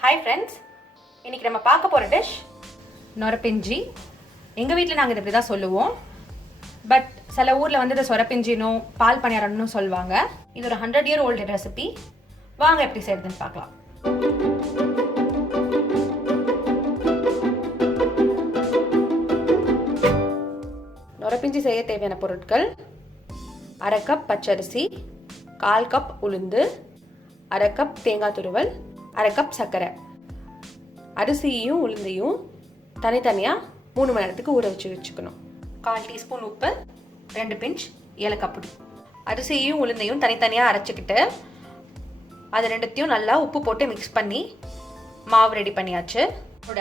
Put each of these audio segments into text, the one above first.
Hi friends, இன்றைக்கி நம்ம பார்க்க போகிற டிஷ் நொர பிஞ்சி. எங்கள் வீட்டில் நாங்கள் இதை இப்படி தான் சொல்லுவோம். பட் சில ஊரில் வந்து இதை சொரப்பிஞ்சினும் பால் பணியாரம்னு சொல்லுவாங்க. இது ஒரு 100-year old ரெசிபி. வாங்க எப்படி செய்யறதுன்னு பார்க்கலாம். நொரப்பிஞ்சி செய்ய தேவையான பொருட்கள்: 1/2 கப் பச்சரிசி, 1/4 கப் உளுந்து, 1/2 கப் தேங்காய் துருவல், 1/2 கப் சர்க்கரை. அரிசியையும் உளுந்தையும் தனித்தனியாக 3 மணி நேரத்துக்கு ஊற வச்சுக்கணும். 1/4 டீஸ்பூன் உப்பு, 2 பிஞ்ச் ஏலக்காய் பொடி. அரிசியையும் உளுந்தையும் தனித்தனியாக அரைச்சிக்கிட்டு அது ரெண்டுத்தையும் நல்லா உப்பு போட்டு மிக்ஸ் பண்ணி மாவு ரெடி பண்ணியாச்சு. கூட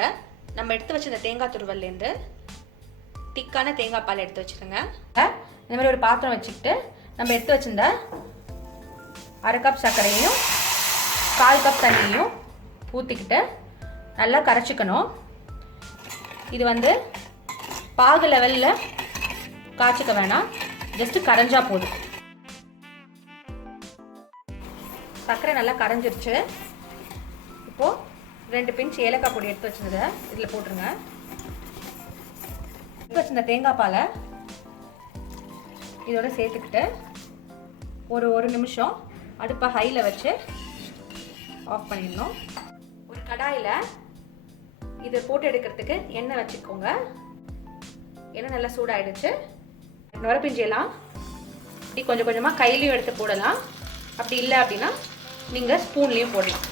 நம்ம எடுத்து வச்சிருந்த தேங்காய் துருவல்லேருந்து திக்கான தேங்காய் பால் எடுத்து வச்சுருங்க. இந்த மாதிரி ஒரு பாத்திரம் வச்சுக்கிட்டு நம்ம எடுத்து வச்சிருந்த 1/2 கப் சர்க்கரையும் 1/4 கப் தண்ணியும் ஊற்றிக்கிட்டு நல்லா கரைச்சிக்கணும். இது வந்து பாகு லெவலில் காய்ச்சிக்க வேணாம், ஜஸ்ட்டு கரைஞ்சா போதும். சர்க்கரை நல்லா கரைஞ்சிருச்சு. இப்போது 2 பிஞ்ச் ஏலக்காய் பொடி எடுத்து வச்சுருந்ததை இதில் போட்டுருங்க. எடுத்து வச்சிருந்த தேங்காய் பாலை இதோட சேர்த்துக்கிட்டு ஒரு நிமிஷம் அடுப்பை ஹையில் வச்சு ஆஃப் பண்ணிடணும். ஒரு கடாயில் இதை போட்டு எடுக்கிறதுக்கு எண்ணெய் வச்சுக்கோங்க. எண்ணெய் நல்லா சூடாகிடுச்சு. நுரப்பிஞ்சியெல்லாம் இப்படி கொஞ்சம் கொஞ்சமாக கையிலையும் எடுத்து போடலாம். அப்படி இல்லை அப்படின்னா நீங்கள் ஸ்பூன்லேயும் போடலாம்.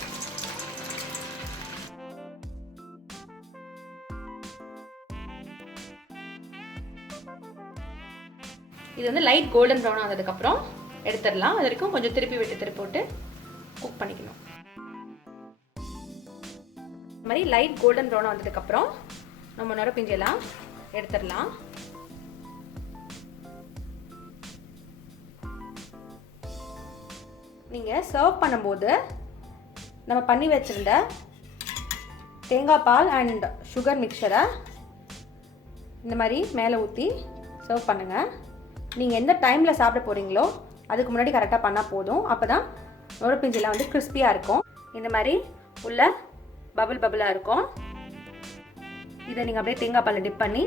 இது வந்து லைட் கோல்டன் ப்ரௌன் ஆனதுக்கப்புறம் எடுத்துடலாம். அது வரைக்கும் கொஞ்சம் திருப்பி போட்டு குக் பண்ணிக்கணும். இந்த மாதிரி லைட் கோல்டன் ப்ரௌன் வந்ததுக்கப்புறம் நம்ம நுரப்பிஞ்செல்லாம் எடுத்துடலாம். நீங்கள் சர்வ் பண்ணும்போது நம்ம பண்ணி வச்சுருந்த தேங்காய் பால் அண்ட் சுகர் மிக்சரை இந்த மாதிரி மேலே ஊற்றி சர்வ் பண்ணுங்கள். நீங்கள் எந்த டைமில் சாப்பிட போகிறீங்களோ அதுக்கு முன்னாடி கரெக்டாக பண்ணால் போதும். அப்போ தான் நுரப்பிஞ்செல்லாம் வந்து கிறிஸ்பியாக இருக்கும். இந்த மாதிரி உள்ள பபுளாக இருக்கும். இதை நீங்கள் அப்படியே தேங்காய் பாலில் டிப் பண்ணி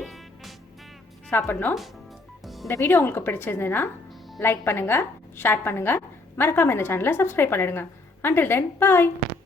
சாப்பிடணும். இந்த வீடியோ உங்களுக்கு பிடிச்சிருந்ததுன்னா லைக் பண்ணுங்கள், ஷேர் பண்ணுங்கள், மறக்காமல் இந்த சேனலை சப்ஸ்கிரைப் பண்ணிடுங்க. Until then, bye.